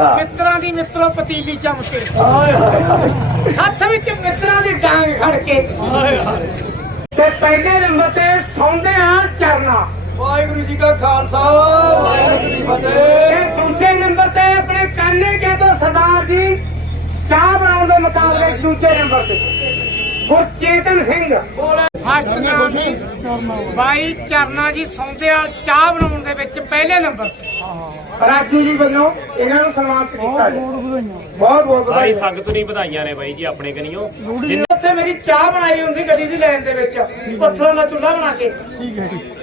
ਮਿੱਤਰਾਂ ਦੀ ਮਿੱਤਰੋ ਪਤੀਲੀ ਚਮਕੇ ਹਾਏ ਹਾਏ ਸੱਥ ਵਿੱਚ ਮਿੱਤਰਾਂ ਦੀ ਡਾਂਗ ਖੜ ਕੇ। ਹਾਏ ਹਾਏ। ਤੇ ਪਹਿਲੇ ਨੰਬਰ ਤੇ ਸੌਂਦੇ ਆ ਚਰਨਾ। ਵਾਹਿਗੁਰੂ ਜੀ ਕਾ ਖਾਲਸਾ ਵਾਹਿਗੁਰੂ ਜੀ ਫਤਿਹ। ਤੇ ਦੂਜੇ ਨੰਬਰ ਤੇ ਆਪਣੇ ਕਾਨੇ ਕੇ ਤੋਂ ਸਰਦਾਰ ਜੀ ਚਾਹ ਬਣਾਉਣ ਦੇ ਮੁਕਾਬਲੇ ਦੂਜੇ ਨੰਬਰ ਤੇ। ਗੁਰਚੇਤਨ ਸਿੰਘ। ਫਸਟ ਨਾਮ ਜੀ ਬਾਈ ਚਰਨਾ ਜੀ ਸੌਂਦੇ ਆ ਚਾਹ ਬਣਾਉਣ ਦੇ ਵਿੱਚ ਪਹਿਲੇ ਨੰਬਰ। ਤੇ ਰਾਜੂ ਜੀ ਵੱਲੋਂ ਇਹਨਾਂ ਨੂੰ ਸਨਮਾਨਿਤ ਕੀਤਾ ਜੀ ਬਹੁਤ ਬਹੁਤ ਸਾਰੀ ਵਧਾਈ ਸੰਗਤ ਨੂੰ ਹੀ ਵਧਾਈਆਂ ਨੇ ਬਾਈ ਜੀ ਆਪਣੇ ਕਨੀਓ। ਉੱਥੇ ਮੇਰੀ ਚਾਹ ਬਣਾਈ ਹੁੰਦੀ ਗੱਡੀ ਦੀ ਲਾਈਨ ਦੇ ਵਿੱਚ ਪੱਥਰਾਂ ਦਾ ਚੁੱਲ੍ਹਾ ਬਣਾ ਕੇ।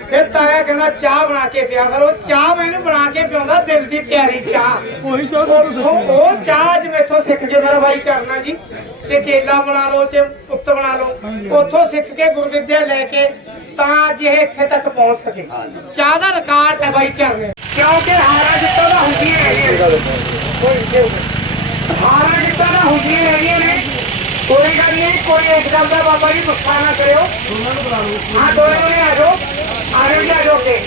ਫਿਰ ਤਾਇਆ ਕਹਿੰਦਾ ਚਾਹ ਬਣਾ ਕੇ ਪਿਆ ਕਰੋ। ਚਾਹ ਮੈਨੂੰ ਬਣਾ ਕੇ ਪਿਆਉਂਦਾ ਦਿਲ ਦੀ ਪਿਆਰੀ ਚਾਹ। ਉਹੀ ਚਾਹ ਉਹ ਚਾਹ ਅੱਜ ਮੈਥੋਂ ਸਿੱਖ ਕੇ ਮੇਰਾ ਬਾਈ ਚਰਨਾ ਜੀ। ਤੇ ਚੇਲਾ ਬਣਾ ਲਓ ਤੇ ਪੁੱਤ ਬਣਾ ਲਓ। ਉੱਥੋਂ ਸਿੱਖ ਕੇ ਗੁਰਵਿੱਦਿਆ ਲੈ ਕੇ ਤਾਂ ਅੱਜ ਇਹ ਇੱਥੇ ਤੱਕ ਪਹੁੰਚ ਸਕੇ। ਚਾਹ ਦਾ ਰਿਕਾਰਡ ਹੈ ਬਾਈ ਚਰਨੇ। ਕਿਉਂਕਿ ਹਾਰਾ ਜਿੱਤਾਂ ਦਾ ਹੈਗੀਆਂ ਕੋਈ ਹਾਰਾ ਜਿੱਤਾਂ ਦਾ ਹੁੰਦੀਆਂ ਹੈਗੀਆਂ ਨੇ। ਕੋਈ ਗੱਲ ਨਹੀਂ ਕੋਈ ਇੱਕ ਗੱਲ ਦਾ ਬਾਬਾ ਜੀ ਗੁੱਸਾ ਨਾ ਕਰਿਓ। ਦੋਨਾਂ ਨੂੰ ਬੁਲਾ ਲਓ। ਹਾਂ ਦੋਨੇ ਨੂੰ ਆ ਜਾਓ। ਜਾਓ ਕੇ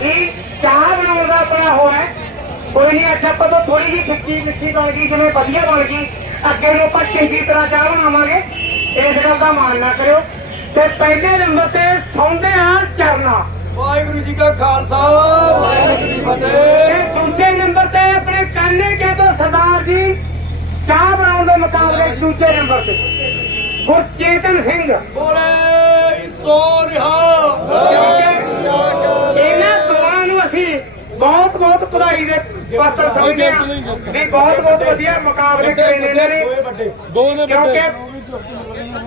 ਕੀ ਚਾਹ ਬਣਾਉਣ ਦਾ ਆਪਣਾ ਹੋਇਆ ਕੋਈ ਨਹੀਂ ਅੱਛਾ ਆਪਾਂ ਤਾਂ ਥੋੜੀ ਜਿਹੀ ਫਿੱਕੀ ਮਿੱਠੀ ਬਣ ਗਈ ਜਿਵੇਂ ਵਧੀਆ ਬਣ ਗਈ। ਅੱਗੇ ਨੂੰ ਆਪਾਂ ਚੰਗੀ ਤਰ੍ਹਾਂ ਚਾਹ ਬਣਾਵਾਂਗੇ। ਇਸ ਗੱਲ ਦਾ ਮਾਣ ਨਾ ਕਰਿਓ। ਤੇ ਪਹਿਲੇ ਨੰਬਰ ਤੇ ਸੌਂਦੇ ਆ ਚਰਨਾ। ਵਾਹਿਗੁਰੂ ਜੀ ਕਾ ਖਾਲਸਾ ਵਾਹਿਗੁਰੂ ਜੀ ਕੀ ਫਤਿਹ। ਤੇ ਦੂਜੇ ਨੰਬਰ ਤੇ ਆਪਣੇ ਕਾਨੇ ਕੇ ਤੋਂ ਸਰਦਾਰ ਜੀ ਚਾਹ ਬਣਾਉਣ ਦੇ ਮੁਕਾਬਲੇ ਦੂਜੇ ਨੰਬਰ ਤੇ। ਗੁਰਚੇਤਨ ਸਿੰਘ। ਬੋਲੇ ਸੋ ਰਿਹਾ ਵਧਾਈ ਦੇ ਪਾਤਰ ਸਮਝਦੇ ਹਾਂ। ਵੀ ਬਹੁਤ ਬਹੁਤ ਵਧੀਆ ਮੁਕਾਬਲੇ ਕਰਨੇ ਨੇ ਦੋਏ ਵੱਡੇ। ਦੋ ਨੇ ਕਿਉਂਕਿ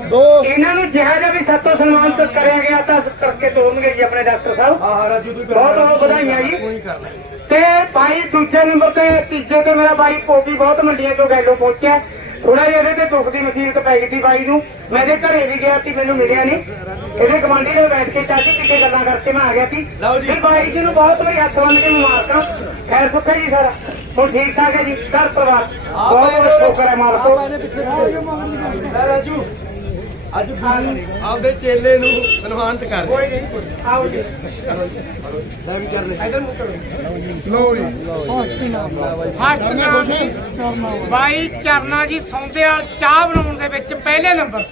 ਦੋ। ਇਹਨਾਂ ਨੂੰ ਜਿਹੜਾ ਜਿਹਾ ਵੀ ਸਾਤੋਂ ਸਨਮਾਨਿਤ ਕਰਿਆ ਗਿਆ ਤਾਂ ਕਰਕੇ ਤੋਰਨਗੇ ਜੀ ਆਪਣੇ ਡਾਕਟਰ ਸਾਹਿਬ। ਹਾਂ ਹਾਂ ਰਾਜੂ ਤੂੰ ਹੀ ਬਹੁਤ ਬਹੁਤ ਵਧਾਈਆਂ ਜੀ। ਤੂੰ ਕਰ ਭਾਈ ਦੂਜੇ ਨੰਬਰ ਤੇ ਤੀਜੇ ਤੇ ਮੇਰਾ ਭਾਈ ਕੋਪੀ ਬਹੁਤ ਮੰਡੀਆਂ ਤੋਂ ਗੈਲੋ ਪਹੁੰਚਿਆ। ਥੋੜਾ ਜਿਹਾ ਇਹਦੇ ਤੇ ਦੁੱਖ ਦੀ ਮੁਸੀਬਤ ਪੈ ਗਈ ਸੀ ਬਾਈ ਨੂੰ। ਮੈਂ ਇਹਦੇ ਘਰੇ ਵੀ ਗਿਆ ਸੀ ਮੈਨੂੰ ਮਿਲਿਆ ਨਹੀਂ। ਇਹਦੇ ਕਮਾਂਡੀ ਨਾਲ ਬੈਠ ਕੇ ਚਾਚੀ ਕਿਤੇ ਗੱਲਾਂ ਕਰਕੇ ਮੈਂ ਆ ਗਿਆ ਸੀ। ਤੇ ਬਾਈ ਜੀ ਨੂੰ ਬਹੁਤ ਵਾਰੀ ਹੱਥ ਬੰਨ ਕੇ ਮੁਬਾਰਕਾਂ ਖੈਰ ਸੁੱਖੇ ਜੀ ਸਾਰਾ। ਹੁਣ ਠੀਕ ਠਾਕ ਹੈ ਜੀ ਘਰ ਪਰਿਵਾਰ। ਬਹੁਤ ਬਹੁਤ ਸ਼ੁਕਰ ਹੈ ਮਾਲਕੋ ਰਾਜੂ। ਅੱਜ ਗੁਰੂ ਆਪਦੇ ਚੇਲੇ ਨੂੰ ਸਨਮਾਨਿਤ ਕਰ ਕੋਈ ਨਹੀਂ ਆਓ ਜੀ। ਲੈ ਵੀ ਕਰ ਲੈ। ਇਧਰ ਲਓ ਜੀ। ਨਾਮ ਜੀ ਬਾਈ ਚਰਨਾ ਜੀ ਸੌਂਦੇ ਆ ਚਾਹ ਬਣਾਉਣ ਦੇ ਵਿੱਚ ਪਹਿਲੇ ਨੰਬਰ।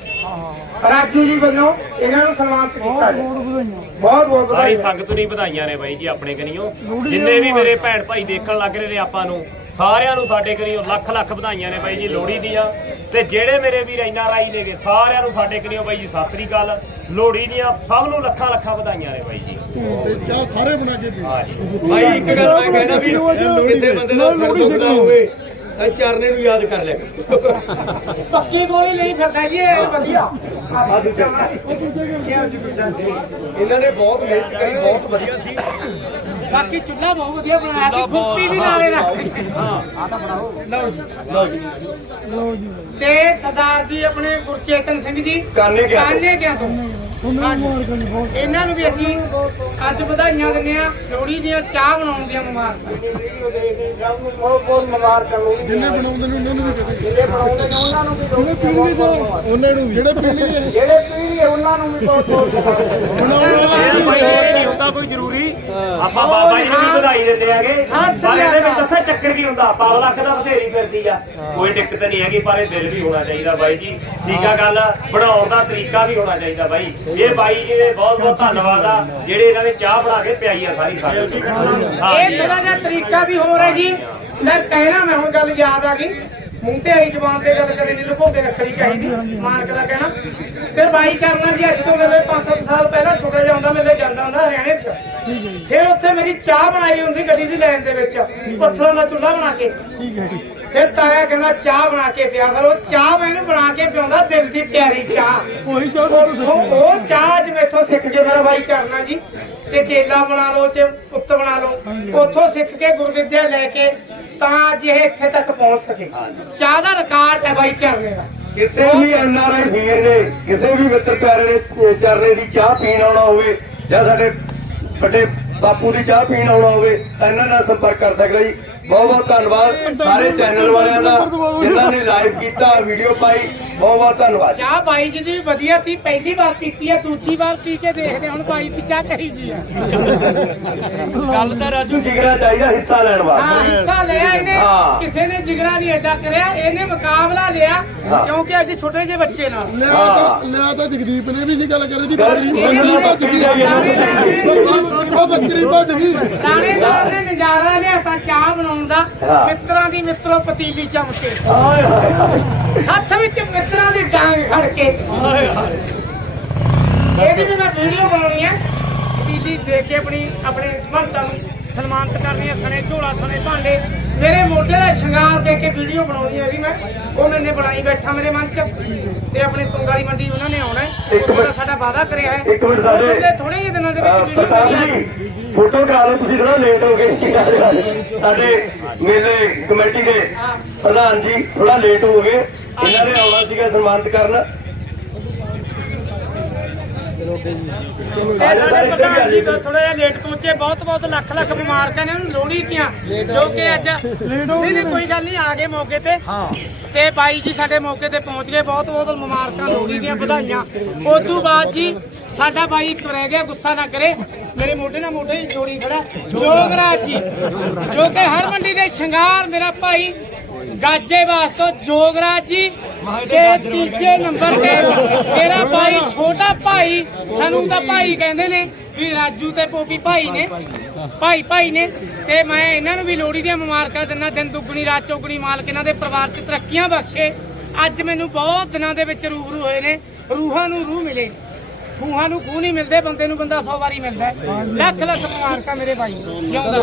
ਰਾਜੂ ਜੀ ਵੱਲੋਂ ਇਹਨਾਂ ਨੂੰ ਸਨਮਾਨਿਤ ਕੀਤਾ ਜੀ ਬਹੁਤ ਬਹੁਤ ਸਾਰੀ ਵਧਾਈ ਸੰਗਤ ਨੂੰ ਵਧਾਈਆਂ ਨੇ ਬਾਈ ਜੀ ਆਪਣੇ ਕਨੀਓ। ਜਿੰਨੇ ਵੀ ਮੇਰੇ ਭੈਣ ਭਾਈ ਦੇਖਣ ਲੱਗ ਰਹੇ ਨੇ ਆਪਾਂ ਨੂੰ ਸਾਰਿਆਂ ਨੂੰ ਸਾਡੇ ਕਨੀਓ ਲੱਖ ਲੱਖ ਵਧਾਈਆਂ ਨੇ ਬਾਈ ਜੀ ਲੋਹੜੀ ਦੀਆਂ। ਤੇ ਜਿਹੜੇ ਮੇਰੇ ਵੀਰ ਇੰਨਾ ਰਾਈ ਨੇਗੇ ਸਾਰਿਆਂ ਨੂੰ ਸਾਡੇ ਕਨੀਓ ਬਾਈ ਜੀ ਸਤਿ ਸ੍ਰੀ ਅਕਾਲ। ਲੋਹੜੀ ਦੀਆਂ ਸਭ ਨੂੰ ਲੱਖਾਂ ਲੱਖਾਂ ਵਧਾਈਆਂ ਨੇ ਬਾਈ ਜੀ। ਤੇ ਚਾਹ ਸਾਰੇ ਬਣਾ ਕੇ ਪੀ ਹਾਂ ਜੀ। ਭਾਈ ਇੱਕ ਗੱਲ ਮੈਂ ਕਹਿਣਾ ਵੀ ਕਿਸੇ ਬੰਦੇ ਦਾ ਸਿਰ ਦੁਖਦਾ ਹੋਵੇ ਤਾਂ ਚਰਨੇ ਨੂੰ ਯਾਦ ਕਰ ਲਿਆ ਪੱਕੀ ਗੋਲੀ ਲਈ ਫਿਰਦਾ ਜੀ ਇਹ ਵਧੀਆ। ਇਹਨਾਂ ਨੇ ਬਹੁਤ ਮਿਹਨਤ ਕਰੀ ਬਹੁਤ ਵਧੀਆ ਸੀ। ਬਾਕੀ ਚੁੱਲ੍ਹਾ ਬਹੁਤ ਵਧੀਆ ਬਣਾਇਆ ਸੀ ਖੁੱਪੀ ਵੀ ਨਾਲੇ ਰੱਖ ਲਓ ਜੀ। ਤੇ ਸਰਦਾਰ ਜੀ ਆਪਣੇ ਗੁਰਚੇਤਨ ਸਿੰਘ ਜੀ ਕਾਨੇ ਗਿਆ ਤੋਂ। ਕਾਨੇ ਕਿਆ ਤੋਂ? ਇਹਨਾਂ ਨੂੰ ਵੀ ਅਸੀਂ ਅੱਜ ਵਧਾਈਆਂ ਦਿੰਦੇ ਆ ਲੋਹੜੀ ਦੀਆਂ ਚਾਹ ਬਣਾਉਣ ਦੀਆਂ ਮੁਬਾਰਕਾਂ। ਬਹੁਤ ਬਹੁਤ ਮੁਬਾਰਕਾਂ ਲੋਹੜੀ ਜਿੰਨੇ ਬਣਾਉਂਦੇ ਨੇ ਉਹਨਾਂ ਨੂੰ ਵੀ ਦੇ ਦੇ ਜਿਹੜੇ ਬਣਾਉਂਦੇ ਨੇ ਉਹਨਾਂ ਨੂੰ ਵੀ ਜਿਹੜੇ ਪੀਣੀ ਦੇ ਉਹਨਾਂ ਨੂੰ ਵੀ। ਜਿਹੜੇ ਪੀਣੀ ਹੈ। ਜਿਹੜੇ ਪੀੜ੍ਹੀ ਹੈ ਉਹਨਾਂ ਨੂੰ ਵੀ ਬਹੁਤ ਬਹੁਤ ਇਹ ਬਾਈ ਇਹ ਨਹੀਂ ਹੁੰਦਾ ਕੋਈ ਜ਼ਰੂਰੀ। ਆਪਾਂ ਬਾਬਾ ਜੀ ਨੂੰ ਵੀ ਵਧਾਈ ਦਿੰਦੇ ਆਗੇ ਸਤਿ ਸ੍ਰੀ ਪਰ ਇਹਦੇ ਵਿੱਚ ਅਕਾਲ। ਦੱਸਿਆ ਚੱਕਰ ਕੀ ਹੁੰਦਾ। ਪਾਵ ਲੱਖ ਦਾ ਬਥੇਰੀ ਫਿਰਦੀ ਆ। ਕੋਈ ਦਿੱਕਤ ਨਹੀਂ ਹੈਗੀ ਪਰ ਇਹ ਦਿਲ ਵੀ ਹੋਣਾ ਚਾਹੀਦਾ ਬਾਈ ਜੀ। ਠੀਕ ਆ ਗੱਲ। ਬਣਾਉਣ ਦਾ ਤਰੀਕਾ ਵੀ ਹੋਣਾ ਚਾਹੀਦਾ ਬਾਈ। ਇਹ ਬਾਈ ਜੀ ਦੇ ਬਹੁਤ ਬਹੁਤ ਧੰਨਵਾਦ ਆ, ਜਿਹੜੇ ਇਹਨਾਂ ਨੇ ਚਾਹ ਬਣਾ ਕੇ ਪਿਆਈ ਆ ਸਾਰੀ ਸੰਗਤ ਇਹ ਥੋੜਾ ਜਿਹਾ ਤਰੀਕਾ ਵੀ ਹੋਰ ਹੈ ਜੀ। ਮੈਂ ਕਹਿਣਾ, ਮੈਂ ਹੁਣ ਗੱਲ ਯਾਦ ਆ ਗਈ। ਮੂੰਹ ਤੇ ਆਈ ਜ਼ਬਾਨ ਤੇ ਗੱਲ ਕਦੇ ਨਹੀਂ ਲੁਕੋ ਕੇ ਰੱਖਣੀ ਚਾਹੀਦੀ ਮਾਰਕ ਦਾ ਕਹਿਣਾ। ਤੇ ਬਾਈ ਚਰਨਾ ਜੀ, ਅੱਜ ਤੋਂ ਮੇਲੇ 5-7 ਸਾਲ ਪਹਿਲਾਂ ਛੋਟਾ ਜਿਹਾ ਹੁੰਦਾ ਮੇਲੇ ਜਾਂਦਾ ਹੁੰਦਾ ਹਰਿਆਣੇ 'ਚ। ਫਿਰ ਉੱਥੇ ਮੇਰੀ ਚਾਹ ਬਣਾਈ ਹੁੰਦੀ ਗੱਡੀ ਦੀ ਲਾਈਨ ਦੇ ਵਿੱਚ, ਪੱਥਰਾਂ ਦਾ ਚੁੱਲ੍ਹਾ ਬਣਾ ਕੇ। ਫਿਰ ਤਾਇਆ ਕਹਿੰਦਾ ਚਾਹ ਬਣਾ ਕੇ ਪਿਆ ਕਰੋ। ਚਾਹ ਮੈਨੂੰ ਬਣਾ ਕੇ ਪਿਆਉਂਦਾ ਦਿਲ ਦੀ ਪਿਆਰੀ ਚਾਹ। ਉਹੀ ਚਾਹ ਉਹ ਚਾਹ ਅੱਜ ਮੈਥੋਂ ਸਿੱਖ ਕੇ ਮੇਰਾ ਬਾਈ ਚਰਨਾ ਜੀ ਤੇ ਚੇਲਾ ਬਣਾ ਲਓ ਤੇ ਪੁੱਤ ਬਣਾ ਲਓ ਉੱਥੋਂ ਸਿੱਖ ਕੇ ਗੁਰਵਿੱਦਿਆ ਲੈ ਕੇ ਤਾਂ ਅੱਜ ਇਹ ਇੱਥੇ ਤੱਕ ਪਹੁੰਚ ਸਕੇ। ਚਾਹ ਦਾ ਰਿਕਾਰਡ ਹੈ ਬਾਈ ਚਰਨੇ ਦਾ। ਕਿਸੇ ਵੀ ਐਨਆਰਆਈ ਵੀਰ ਨੇ ਕਿਸੇ ਵੀ ਮਿੱਤਰ ਪਿਆਰੇ ਨੇ ਚਰਨੇ ਦੀ ਚਾਹ ਪੀਣ ਆਉਣਾ ਹੋਵੇ ਜਾਂ ਸਾਡੇ ਵੱਡੇ ਬਾਪੂ ਦੀ ਚਾਹ ਪੀਣ ਆਉਣਾ ਹੋਵੇ ਤਾਂ ਇਹਨਾਂ ਨਾਲ ਸੰਪਰਕ ਕਰ ਸਕਦਾ ਜੀ। ਬਹੁਤ ਬਹੁਤ ਧੰਨਵਾਦ ਸਾਰੇ ਚੈਨਲ ਵਾਲਿਆਂ ਦਾ, ਜਿਨ੍ਹਾਂ ਨੇ ਲਾਈਵ ਕੀਤਾ ਵੀਡੀਓ ਪਾਈ। ਬਹੁਤ ਬਹੁਤ ਧੰਨਵਾਦ ਚਾਹ ਬਾਈ ਜੀ ਦੀ ਵਧੀਆ ਸੀ ਪਹਿਲੀ ਵਾਰ ਪੀਤੀ ਹੈ ਦੂਜੀ ਵਾਰ ਪੀ ਕੇ ਦੇਖਦੇ ਹੁਣ ਬਾਈ ਦੀ ਚਾਹ ਕਹੀ ਜੀ ਆ। ਗੱਲ ਤਾਂ ਰਾਜੂ ਜਿਗਰਾ ਚਾਹੀਦਾ ਹਿੱਸਾ ਲੈਣ ਹਾਂ ਵਾਸਤੇ ਹਿੱਸਾ ਲਿਆ ਇਹਨੇ ਹਾਂ। ਕਿਸੇ ਨੇ ਜਿਗਰਾ ਨਹੀਂ ਐਡਾ ਕਰਿਆ ਇਹਨੇ ਮੁਕਾਬਲਾ ਲਿਆ ਹਾਂ। ਕਿਉਂਕਿ ਅੱਜ ਛੋਟੇ ਜਿਹੇ ਬੱਚੇ ਨਾਲ। ਲਿਆ ਤਾਂ ਲਿਆ ਤਾਂ ਜਗਦੀਪ ਨੇ ਵੀ ਸੀ ਗੱਲ ਕਰੀ ਦੀ ਬੱਕਰੀ ਬੱਕਰੀ ਭੱਜ ਗਈ। ਬੱਕਰੀ ਉਹ ਬੱਕਰੀ ਭੱਜ ਗਈ। ਥਾਣੇਦਾਰ ਨੇ ਨਜ਼ਾਰਾ ਲਿਆ ਤਾਂ ਚਾਹ ਬਣਾਉਣ ਦਾ ਹਾਂ। ਮਿੱਤਰਾਂ ਦੀ ਮਿੱਤਰੋ ਪਤੀਲੀ ਚਮਕੇ ਹਾਏ ਹਾਏ ਹਾਏ। ਸੱਥ ਵਿੱਚ ਮਿੱਤਰਾਂ ਦੀ ਡਾਂਗ ਖੜ ਕੇ। ਇਹਦੀ ਵੀ ਮੈਂ ਵੀਡੀਓ ਬਣਾਉਣੀ ਹੈ। ਪਤੀਲੀ ਦੇ ਕੇ ਆਪਣੀ ਆਪਣੇ ਮਹੰਤਾਂ ਨੂੰ ਸਨਮਾਨਿਤ ਕਰਨੀ ਹੈ ਸਣੇ ਝੋਲਾ ਸਣੇ ਭਾਂਡੇ। ਮੇਰੇ ਮੋਢੇ ਦਾ ਸ਼ਿੰਗਾਰ ਦੇ ਕੇ ਵੀਡੀਓ ਬਣਾਉਣੀ ਹੈ ਇਹਦੀ ਮੈਂ। ਉਹ ਮੈਨੇ ਬਣਾਈ ਬੈਠਾ ਮੇਰੇ ਮਨ 'ਚ। ਤੇ ਆਪਣੇ ਤੁੰਗਾਲੀ ਮੰਡੀ ਉਹਨਾਂ ਨੇ ਆਉਣਾ ਹੈ। ਇੱਕ ਉੱਥੇ ਦਾ ਮਿੰਟ। ਸਾਡਾ ਵਾਅਦਾ ਕਰਿਆ ਹੈ। ਇੱਕ ਮਿੰਟ ਸਾਡੇ ਥੋੜੇ ਜਿਹੇ ਦਿਨਾਂ ਦੇ ਵਿੱਚ ਵੀਡੀਓ ਪ੍ਰਤਾਪ ਬਣ ਜਾਏਗੀ ਜੀ ਫੋਟੋ ਕਰਾ ਲਓ ਤੁਸੀਂ ਥੋੜਾ ਲੇਟ ਹੋ ਗਏ। ਸਾਡੇ ਮੇਲੇ ਕਮੇਟੀ ਦੇ ਪ੍ਰਧਾਨ ਜੀ ਥੋੜਾ ਲੇਟ ਹੋ ਗਏ। ਇਹਨਾਂ ਨੇ ਆਉਣਾ ਸੀਗਾ ਸਨਮਾਨਿਤ ਕਰਨ। ਇਹ ਸਾਡੇ ਪ੍ਰਧਾਨ ਜੀ ਤੋਂ ਥੋੜਾ ਜਿਹਾ ਲੇਟ ਪਹੁੰਚੇ ਬਹੁਤ ਬਹੁਤ ਲੱਖ ਲੱਖ ਮੁਬਾਰਕਾਂ ਨੇ ਉਹਨੂੰ ਲੋਹੜੀ ਦੀਆਂ ਜੋ ਕਿ ਅੱਜ ਨਹੀਂ ਨਹੀਂ ਕੋਈ ਗੱਲ ਨਹੀਂ ਆ ਗਏ ਮੌਕੇ ਤੇ। ਹਾਂ। ਤੇ ਬਾਈ ਜੀ ਸਾਡੇ ਮੌਕੇ ਤੇ ਪਹੁੰਚ ਗਏ ਬਹੁਤ ਬਹੁਤ ਮੁਬਾਰਕਾਂ ਲੋਹੜੀ ਦੀਆਂ ਵਧਾਈਆਂ। ਉਸ ਤੋਂ ਬਾਅਦ ਜੀ ਸਾਡਾ ਬਾਈ ਇੱਕ ਰਹਿ ਗਿਆ ਗੁੱਸਾ ਨਾ ਕਰੇ। ਮੇਰੇ ਮੋਢੇ ਨਾਲ ਮੋਢੇ ਜੋੜੀ ਖੜਾ। ਜੋਗਰਾਜ ਜੀ ਜੋ ਕਿ ਹਰ ਮੰਡੀ ਦੇ ਸ਼ਿੰਗਾਰ ਮੇਰਾ ਭਾਈ ਗਾਜੇ ਵਾਸਤੋਂ ਜੋਗਰਾਜ ਜੀ ਤੇ ਤੀਜੇ ਨੰਬਰ ਤੇ ਮੇਰਾ ਭਾਈ ਛੋਟਾ ਭਾਈ ਸਾਨੂੰ ਤਾਂ ਭਾਈ ਕਹਿੰਦੇ ਨੇ ਵੀ ਰਾਜੂ ਤੇ ਪੋਪੀ ਭਾਈ ਨੇ। ਭਾਈ ਭਾਈ ਨੇ। ਤੇ ਮੈਂ ਇਹਨਾਂ ਨੂੰ ਵੀ ਲੋਹੜੀ ਦੀਆਂ ਮੁਬਾਰਕਾਂ ਦਿੰਦਾ ਦਿਨ ਦੁੱਗਣੀ ਰਾਤ ਚੌਗਣੀ ਮਾਲਕ ਇਹਨਾਂ ਦੇ ਪਰਿਵਾਰ 'ਚ ਤਰੱਕੀਆਂ ਬਖਸ਼ੇ। ਅੱਜ ਮੈਨੂੰ ਬਹੁਤ ਦਿਨਾਂ ਦੇ ਵਿੱਚ ਰੂਬਰੂ ਹੋਏ ਨੇ। ਰੂਹਾਂ ਨੂੰ ਰੂਹ ਮਿਲੇ। ਖੂਹਾਂ ਨੂੰ ਖੂਹ ਨਹੀਂ ਮਿਲਦੇ ਬੰਦੇ ਨੂੰ ਬੰਦਾ 100 ਵਾਰੀ ਮਿਲਦਾ। ਲੱਖ ਲੱਖ ਮੁਬਾਰਕਾਂ ਮੇਰੇ ਭਾਈ ਜਿਉਂਦਾ